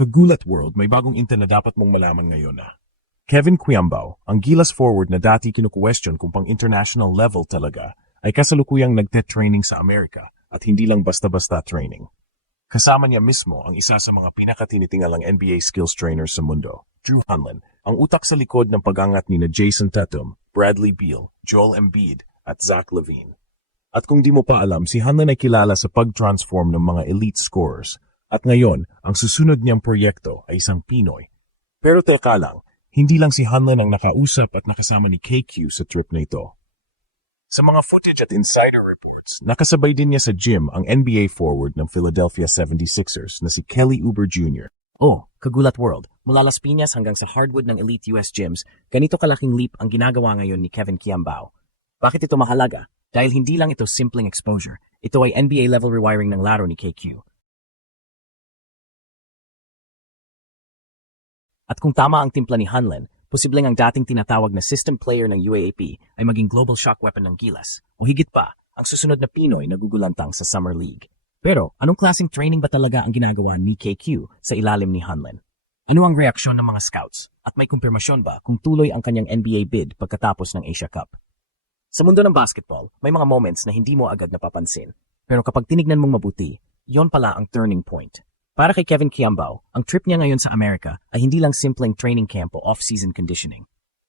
Kagulat World, may bagong intel na dapat mong malaman ngayon na. Kevin Quiambao, ang Gilas forward na dati kinukwestiyon kung pang international level talaga, ay kasalukuyang nagte-training sa Amerika at hindi lang basta-basta training. Kasama niya mismo ang isa sa mga pinakatinitingalang NBA skills trainers sa mundo, Drew Hanlon, ang utak sa likod ng pagangat ni na Jason Tatum, Bradley Beal, Joel Embiid, at Zach Levine. At kung di mo pa alam, si Hanlon ay kilala sa pag-transform ng mga elite scorers. At ngayon, ang susunod niyang proyekto ay isang Pinoy. Pero teka lang, hindi lang si Hanlon ang nakausap at nakasama ni KQ sa trip na ito. Sa mga footage at insider reports, nakasabay din niya sa gym ang NBA forward ng Philadelphia 76ers na si Kelly Oubre Jr. Oh, kagulat world. Mula Las Piñas hanggang sa hardwood ng elite US gyms, ganito kalaking leap ang ginagawa ngayon ni Kevin Kiambao. Bakit ito mahalaga? Dahil hindi lang ito simpleng exposure. Ito ay NBA level rewiring ng laro ni KQ. At kung tama ang timpla ni Hanlon, posibleng ang dating tinatawag na system player ng UAAP ay maging global shock weapon ng Gilas. O higit pa, ang susunod na Pinoy na gugulantang sa Summer League. Pero, anong klaseng training ba talaga ang ginagawa ni KQ sa ilalim ni Hanlon? Ano ang reaksyon ng mga scouts? At may kumpirmasyon ba kung tuloy ang kanyang NBA bid pagkatapos ng Asia Cup? Sa mundo ng basketball, may mga moments na hindi mo agad napapansin. Pero kapag tinignan mong mabuti, yon pala ang turning point. Para kay Kevin Kiambao, ang trip niya ngayon sa Amerika ay hindi lang simpleng training camp o off-season conditioning.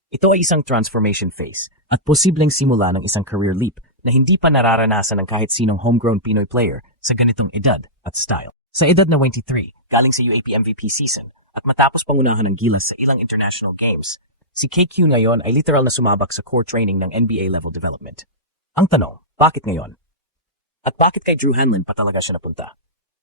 Ito ay isang transformation phase at posibleng simula ng isang career leap na hindi pa nararanasan ng kahit sinong homegrown Pinoy player sa ganitong edad at style. Sa edad na 23, galing sa UAP MVP season at matapos pangunahan ng Gilas sa ilang international games, si KQ ngayon ay literal na sumabak sa core training ng NBA level development. Ang tanong, bakit ngayon? At bakit kay Drew Hanlon pa talaga siya napunta?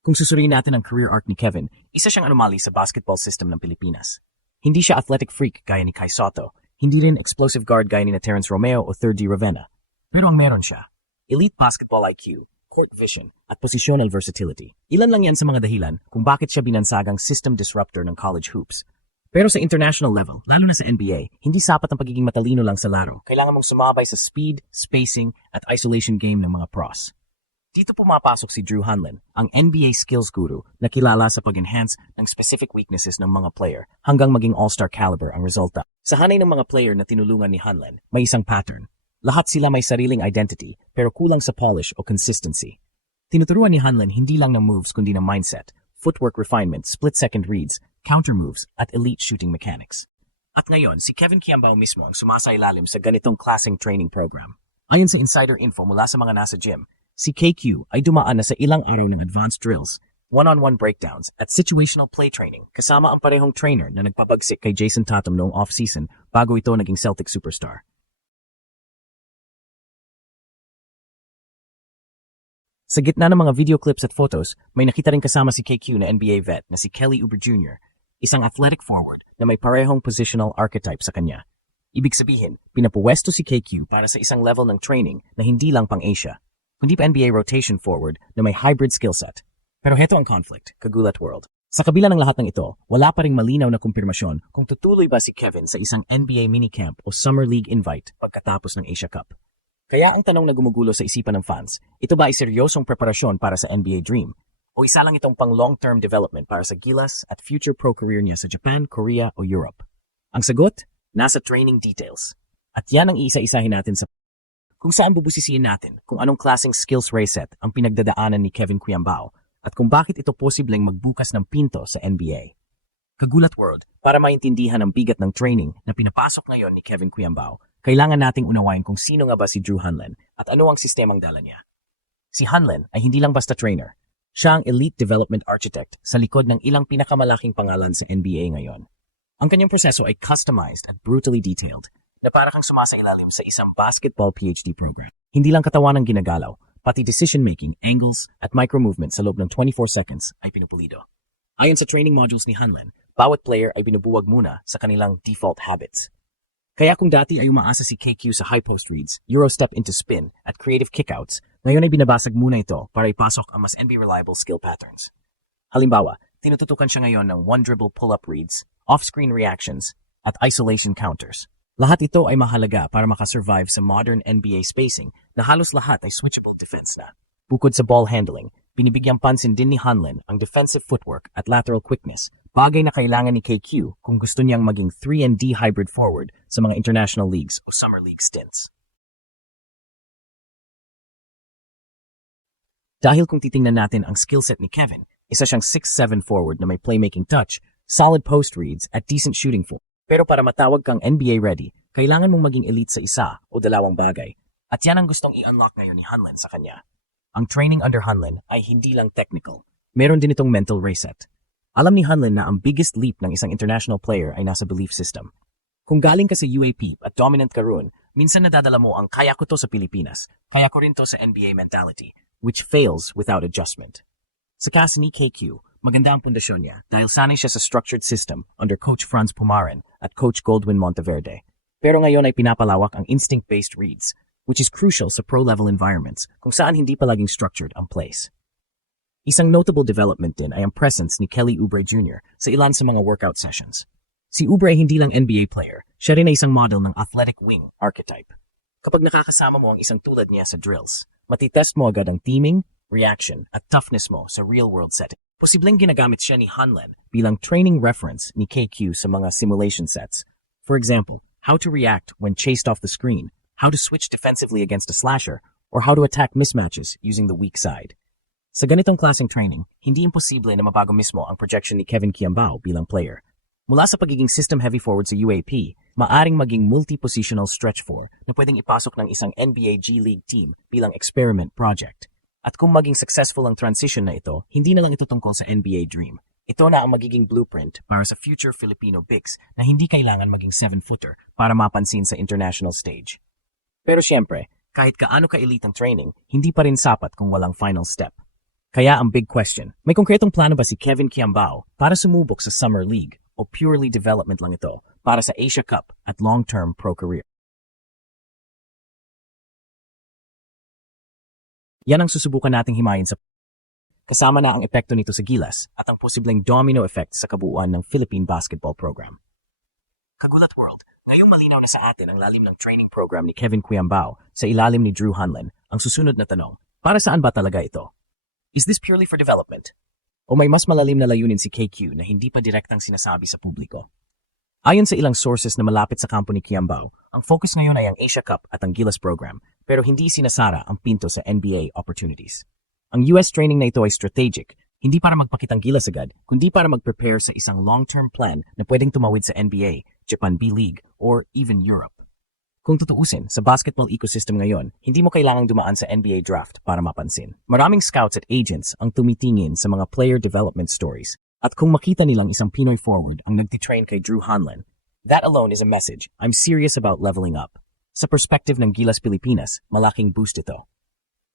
Kung susuriin natin ang career arc ni Kevin, isa siyang anomaly sa basketball system ng Pilipinas. Hindi siya athletic freak gaya ni Kai Soto, hindi rin explosive guard gaya ni na Terence Romeo o 3D Ravenna. Pero ang meron siya, elite basketball IQ, court vision, at positional versatility. Ilan lang yan sa mga dahilan kung bakit siya binansagang system disruptor ng college hoops. Pero sa international level, lalo na sa NBA, hindi sapat ang pagiging matalino lang sa laro. Kailangan mong sumabay sa speed, spacing, at isolation game ng mga pros. Dito pumapasok si Drew Hanlon, ang NBA skills guru na kilala sa pag-enhance ng specific weaknesses ng mga player hanggang maging all-star caliber ang resulta. Sa hanay ng mga player na tinulungan ni Hanlon, may isang pattern. Lahat sila may sariling identity pero kulang sa polish o consistency. Tinuturuan ni Hanlon hindi lang ng moves kundi ng mindset, footwork refinement, split-second reads, counter moves, at elite shooting mechanics. At ngayon, si Kevin Kiambao mismo ang sumasailalim sa ganitong klaseng training program. Ayon sa insider info mula sa mga nasa gym, si KQ ay dumaan na sa ilang araw ng advanced drills, one-on-one breakdowns, at situational play training kasama ang parehong trainer na nagpabagsik kay Jason Tatum noong off-season bago ito naging Celtic superstar. Sa gitna ng mga video clips at photos, may nakita rin kasama si KQ na NBA vet na si Kelly Oubre Jr., isang athletic forward na may parehong positional archetype sa kanya. Ibig sabihin, pinapuwesto si KQ para sa isang level ng training na hindi lang pang Kundi pa NBA rotation forward na may hybrid skill set. Pero heto ang conflict, kagulat world. Sa kabila ng lahat ng ito, wala pa ring malinaw na kumpirmasyon kung tutuloy ba si Kevin sa isang NBA minicamp o Summer League invite pagkatapos ng Asia Cup. Kaya ang tanong na gumugulo sa isipan ng fans, ito ba ay seryosong preparasyon para sa NBA Dream? O isa lang itong pang long-term development para sa Gilas at future pro career niya sa Japan, Korea o Europe? Ang sagot? Nasa training details. At yan ang iisa-isahin natin sa kung saan bubusisiin natin kung anong klaseng skills reset ang pinagdadaanan ni Kevin Quiambao at kung bakit ito posibleng magbukas ng pinto sa NBA. Kagulat World, para maintindihan ang bigat ng training na pinapasok ngayon ni Kevin Quiambao, kailangan nating unawain kung sino nga ba si Drew Hanlon at ano ang sistemang dala niya. Si Hanlon ay hindi lang basta trainer. Siya ang elite development architect sa likod ng ilang pinakamalaking pangalan sa NBA ngayon. Ang kanyang proseso ay customized at brutally detailed na para kang sumasailalim sa isang basketball PhD program. Hindi lang katawan ang ginagalaw, pati decision-making, angles, at micro-movement sa loob ng 24 seconds ay pinupulido. Ayon sa training modules ni Hanlon, bawat player ay binubuwag muna sa kanilang default habits. Kaya kung dati ay umaasa si KQ sa high post reads, Euro step into spin, at creative kickouts, ngayon ay binabasag muna ito para ipasok ang mas NBA reliable skill patterns. Halimbawa, tinututukan siya ngayon ng one dribble pull-up reads, off-screen reactions, at isolation counters. Lahat ito ay mahalaga para makasurvive sa modern NBA spacing na halos lahat ay switchable defense na. Bukod sa ball handling, binibigyang pansin din ni Hanlon ang defensive footwork at lateral quickness, bagay na kailangan ni KQ kung gusto niyang maging 3 and D hybrid forward sa mga international leagues o summer league stints. Dahil kung titingnan natin ang skill set ni Kevin, isa siyang 6'7 forward na may playmaking touch, solid post reads at decent shooting form. Pero para matawag kang NBA ready, kailangan mong maging elite sa isa o dalawang bagay. At yan ang gustong i-unlock ngayon ni Hanlon sa kanya. Ang training under Hanlon ay hindi lang technical. Meron din itong mental reset. Alam ni Hanlon na ang biggest leap ng isang international player ay nasa belief system. Kung galing ka sa UAP at dominant ka roon, minsan nadadala mo ang kaya ko to sa Pilipinas, kaya ko rin to sa NBA mentality, which fails without adjustment. Sa kasi ni KQ, maganda ang pundasyon niya dahil sanay siya sa structured system under Coach Franz Pumaren at Coach Goldwyn Monteverde. Pero ngayon ay pinapalawak ang instinct-based reads, which is crucial sa pro-level environments kung saan hindi palaging structured ang plays. Isang notable development din ay ang presence ni Kelly Oubre Jr. sa ilan sa mga workout sessions. Si Oubre hindi lang NBA player, siya rin ay isang model ng athletic wing archetype. Kapag nakakasama mo ang isang tulad niya sa drills, matitest mo agad ang teaming, reaction, at toughness mo sa real-world setting. Posibleng ginagamit siya ni Hanlen bilang training reference ni KQ sa mga simulation sets. For example, how to react when chased off the screen, how to switch defensively against a slasher, or how to attack mismatches using the weak side. Sa ganitong klaseng training, hindi imposible na mabago mismo ang projection ni Kevin Kiambao bilang player. Mula sa pagiging system-heavy forward sa UAP, maaring maging multi-positional stretch four na pwedeng ipasok ng isang NBA G League team bilang experiment project. At kung maging successful ang transition na ito, hindi na lang ito tungkol sa NBA dream. Ito na ang magiging blueprint para sa future Filipino bigs na hindi kailangan maging seven-footer para mapansin sa international stage. Pero siyempre, kahit kaano ka-elite ang training, hindi pa rin sapat kung walang final step. Kaya ang big question, may konkretong plano ba si Kevin Kiambao para sumubok sa Summer League o purely development lang ito para sa Asia Cup at long-term pro career? Yan ang susubukan nating himayin sa kasama na ang epekto nito sa Gilas at ang posibleng domino effect sa kabuuan ng Philippine basketball program. Kagulat World, ngayong malinaw na sa atin ang lalim ng training program ni Kevin Cuyambao sa ilalim ni Drew Hanlon, ang susunod na tanong, para saan ba talaga ito? Is this purely for development? O may mas malalim na layunin si KQ na hindi pa direktang sinasabi sa publiko? Ayon sa ilang sources na malapit sa kampo ni Kiambao, ang focus ngayon ay ang Asia Cup at ang Gilas program, pero hindi sinasara ang pinto sa NBA opportunities. Ang US training na ito ay strategic, hindi para magpakitang gilas agad, kundi para mag-prepare sa isang long-term plan na pwedeng tumawid sa NBA, Japan B-League, or even Europe. Kung tutuusin, sa basketball ecosystem ngayon, hindi mo kailangang dumaan sa NBA draft para mapansin. Maraming scouts at agents ang tumitingin sa mga player development stories. At kung makita nilang isang Pinoy forward ang nagtitrain kay Drew Hanlon, that alone is a message, I'm serious about leveling up. Sa perspective ng Gilas Pilipinas, malaking boost ito.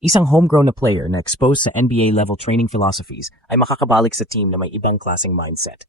Isang homegrown na player na exposed sa NBA level training philosophies ay makakabalik sa team na may ibang klaseng mindset.